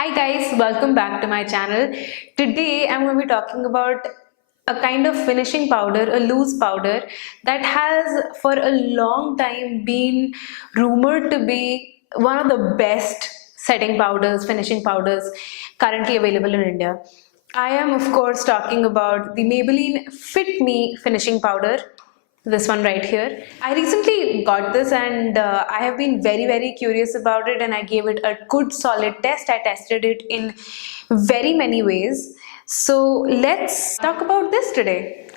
Hi guys, welcome back to my channel. Today I'm going to be talking about a kind of finishing powder, a loose powder that has for a long time been rumored to be one of the best setting powders, finishing powders currently available in India. I am of course talking about the Maybelline Fit Me finishing powder, this one right here. I recently got this and I have been very curious about it, and I gave it a good solid test. I tested it in very many ways. So let's talk about this today.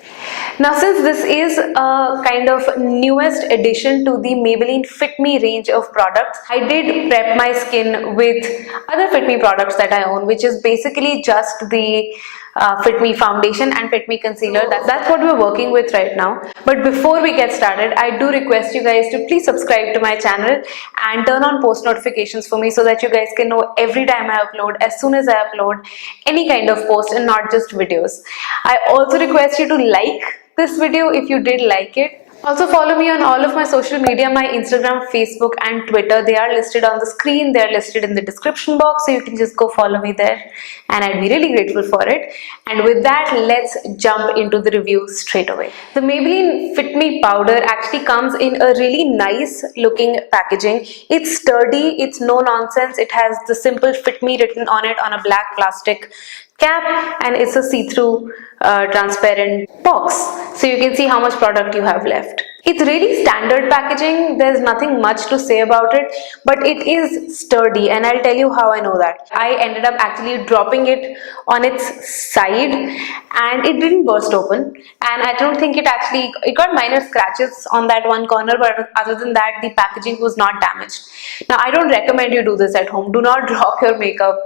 Now, since this is a kind of newest addition to the Maybelline Fit Me range of products, I did prep my skin with other Fit Me products that I own, which is basically just the Fit Me foundation and Fit Me concealer. That's what we're working with right now. But before we get started, I do request you guys to please subscribe to my channel and turn on post notifications for me so that you guys can know every time I upload, as soon as I upload any kind of post and not just videos. I also request you to like this video if you did like it. Also follow me on all of my social media, my Instagram, Facebook and Twitter. They are listed on the screen, they are listed in the description box, so you can just go follow me there and I'd be really grateful for it. And with that, let's jump into the review straight away. The Maybelline Fit Me powder actually comes in a really nice looking packaging. It's sturdy, it's no nonsense, it has the simple Fit Me written on it on a black plastic cap, and it's a see-through transparent box, so you can see how much product you have left. It's really standard packaging, there's nothing much to say about it, but it is sturdy, and I'll tell you how I know that. I ended up actually dropping it on its side and it didn't burst open, and I don't think it got minor scratches on that one corner, but other than that the packaging was not damaged. Now, I don't recommend you do this at home. Do not drop your makeup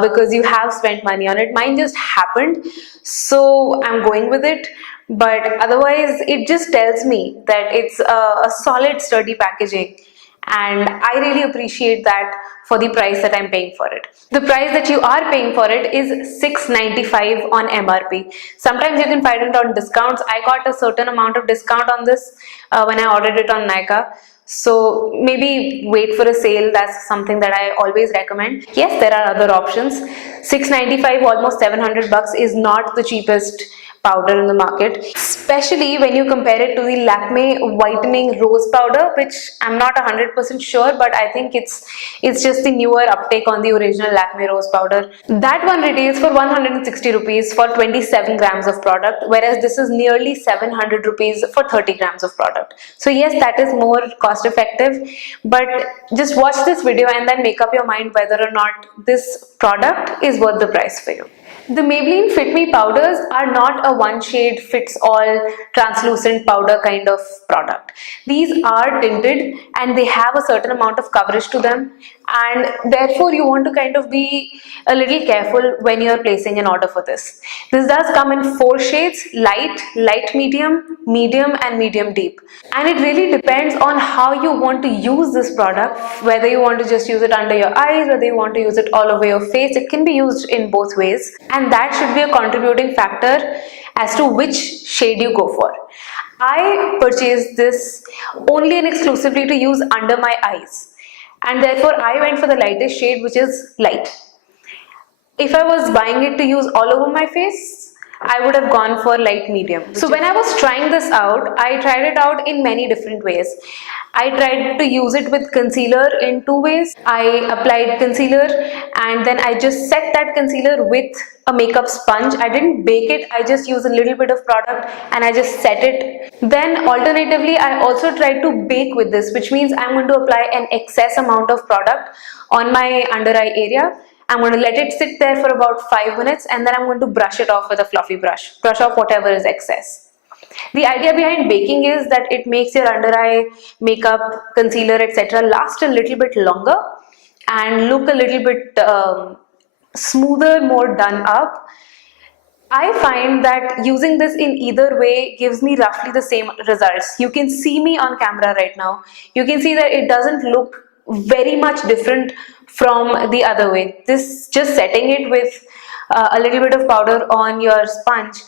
because you have spent money on it. Mine just happened, so I'm going with it. But otherwise, it just tells me that it's a solid, sturdy packaging, and I really appreciate that for the price that I'm paying for it. The price that you are paying for it is $6.95 on MRP. Sometimes you can find it on discounts. I got a certain amount of discount on this when I ordered it on Nykaa. So maybe wait for a sale. That's something that I always recommend. Yes, there are other options. $6.95, almost 700 bucks, is not the cheapest powder in the market, especially when you compare it to the Lakme whitening rose powder, which I'm not 100% sure, but I think it's just the newer uptake on the original Lakme rose powder. That one retails for 160 rupees for 27 grams of product, whereas this is nearly 700 rupees for 30 grams of product. So yes, that is more cost effective, but just watch this video and then make up your mind whether or not this product is worth the price for you. The Maybelline Fit Me powders are not a one shade fits all translucent powder kind of product. These are tinted and they have a certain amount of coverage to them, and therefore you want to kind of be a little careful when you are placing an order for this. This does come in 4 shades: light, light medium, medium and medium deep. And it really depends on how you want to use this product, whether you want to just use it under your eyes, whether you want to use it all over your face. It can be used in both ways, and that should be a contributing factor as to which shade you go for. I purchased this only and exclusively to use under my eyes, and therefore I went for the lightest shade, which is light. If I was buying it to use all over my face, I would have gone for light medium. So when I was trying this out, I tried it out in many different ways. I tried to use it with concealer in 2 ways. I applied concealer and then I just set that concealer with a makeup sponge. I didn't bake it, I just used a little bit of product and I just set it. Then alternatively, I also tried to bake with this, which means I'm going to apply an excess amount of product on my under eye area. I'm going to let it sit there for about 5 minutes and then I'm going to brush it off with a fluffy brush. Brush off whatever is excess. The idea behind baking is that it makes your under eye makeup, concealer, etc. last a little bit longer and look a little bit smoother, more done up. I find that using this in either way gives me roughly the same results. You can see me on camera right now. You can see that it doesn't look very much different from the other way. This just setting it with a little bit of powder on your sponge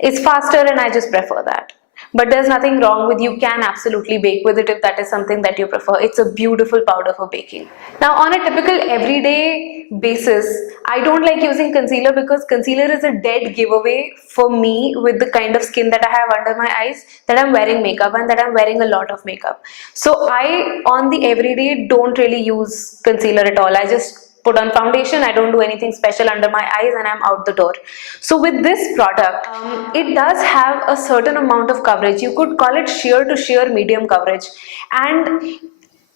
is faster, and I just prefer that. But there's nothing wrong with, you can absolutely bake with it if that is something that you prefer. It's a beautiful powder for baking. Now, on a typical everyday basis, I don't like using concealer because concealer is a dead giveaway for me with the kind of skin that I have under my eyes, that I'm wearing makeup and that I'm wearing a lot of makeup. So I, on the everyday, don't really use concealer at all. I just put on foundation, I don't do anything special under my eyes, and I'm out the door. So with this product, it does have a certain amount of coverage. You could call it sheer to sheer medium coverage. And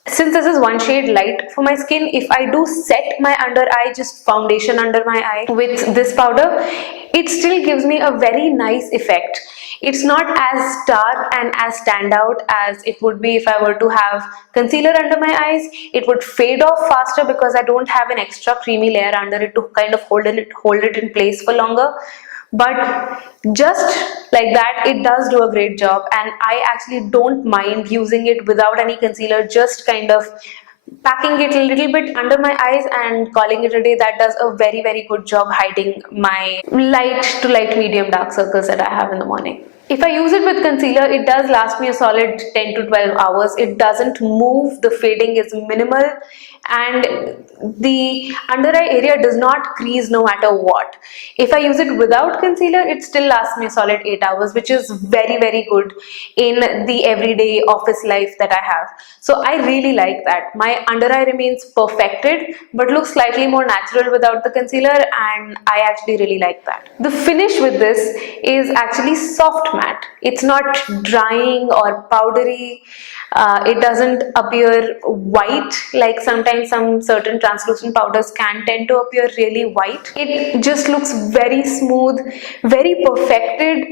since this is one shade light for my skin, if I do set my under eye, just foundation under my eye with this powder, it still gives me a very nice effect. It's not as dark and as standout as it would be if I were to have concealer under my eyes. It would fade off faster because I don't have an extra creamy layer under it to kind of hold it in place for longer. But just like that, it does do a great job, and I actually don't mind using it without any concealer, just kind of packing it a little bit under my eyes and calling it a day. That does a very good job hiding my light to light medium dark circles that I have in the morning. If I use it with concealer, it does last me a solid 10 to 12 hours. It doesn't move, the fading is minimal, and the under eye area does not crease no matter what. If I use it without concealer, it still lasts me a solid 8 hours, which is very good in the everyday office life that I have. So I really like that. My under eye remains perfected but looks slightly more natural without the concealer, and I actually really like that. The finish with this is actually soft matte. It's not drying or powdery. It doesn't appear white like sometimes some certain translucent powders can tend to appear really white. It just looks very smooth, very perfected,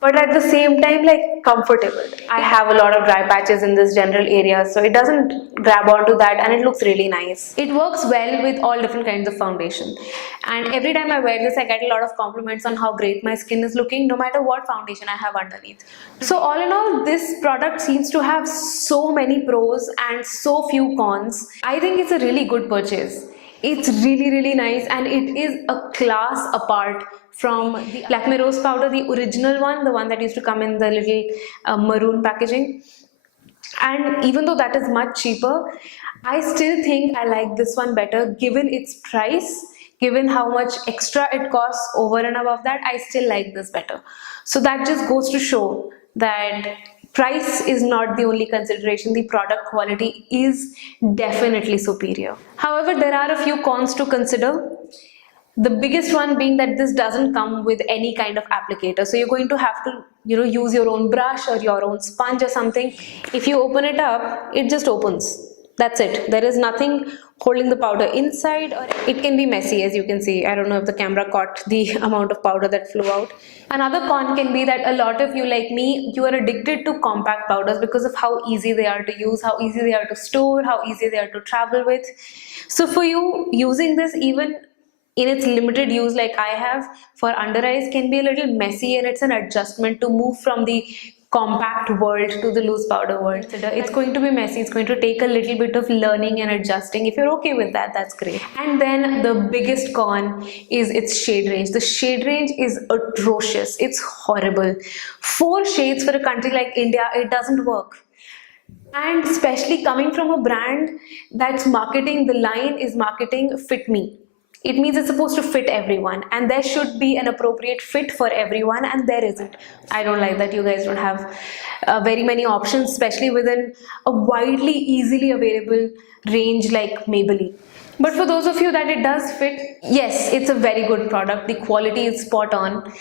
but at the same time like comfortable. I have a lot of dry patches in this general area, so it doesn't grab onto that, and it looks really nice. It works well with all different kinds of foundation, and every time I wear this I get a lot of compliments on how great my skin is looking no matter what foundation I have underneath. So all in all, this product seems to have so many pros and so few cons. I think it's a really good purchase. It's really nice, and it is a class apart from the Lakme Rose powder, the original one, the one that used to come in the little maroon packaging. And even though that is much cheaper, I still think I like this one better given its price. Given how much extra it costs over and above that, I still like this better. So that just goes to show that price is not the only consideration. The product quality is definitely superior. However, there are a few cons to consider. The biggest one being that this doesn't come with any kind of applicator. So you're going to have to, use your own brush or your own sponge or something. If you open it up, it just opens. That's it. There is nothing holding the powder inside, or it can be messy, as you can see. I don't know if the camera caught the amount of powder that flew out. Another con can be that a lot of you, like me, you are addicted to compact powders because of how easy they are to use, how easy they are to store, how easy they are to travel with. So for you, using this even in its limited use like I have for under eyes can be a little messy, and it's an adjustment to move from the compact world to the loose powder world. It's going to be messy, it's going to take a little bit of learning and adjusting. If you're okay with that, that's great. And then the biggest con is its shade range. The shade range is atrocious, it's horrible. 4 shades for a country like India, it doesn't work. And especially coming from a brand that's marketing, the line is marketing fit me. It means it's supposed to fit everyone, and there should be an appropriate fit for everyone, and there isn't. I don't like that you guys don't have very many options, especially within a widely, easily available range like Maybelline. But for those of you that it does fit, yes, it's a very good product. The quality is spot on,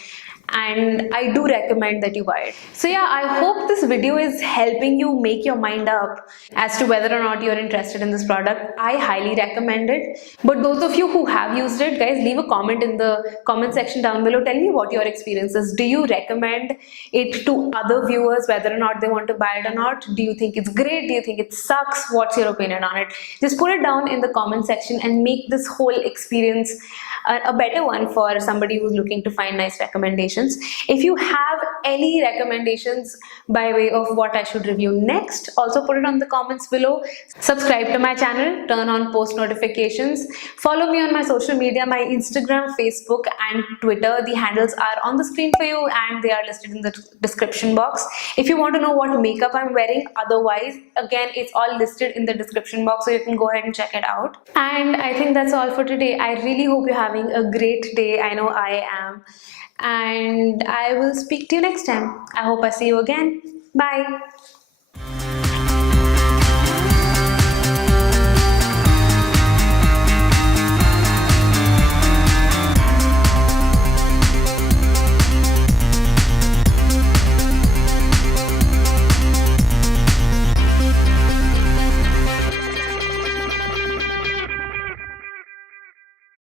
and I do recommend that you buy it. So yeah, I hope this video is helping you make your mind up as to whether or not you're interested in this product. I highly recommend it. But those of you who have used it, guys, leave a comment in the comment section down below. Tell me what your experience is. Do you recommend it to other viewers, whether or not they want to buy it or not? Do you think it's great? Do you think it sucks? What's your opinion on it? Just put it down in the comment section and make this whole experience a better one for somebody who's looking to find nice recommendations. If you have any recommendations by way of what I should review next, also put it on the comments below. Subscribe to my channel, turn on post notifications, follow me on my social media, my Instagram, Facebook and Twitter. The handles are on the screen for you and they are listed in the description box. If you want to know what makeup I'm wearing, otherwise again it's all listed in the description box, so you can go ahead and check it out. And I think that's all for today. I really hope you're having a great day. I know I am. And I will speak to you next time. I hope I see you again. Bye.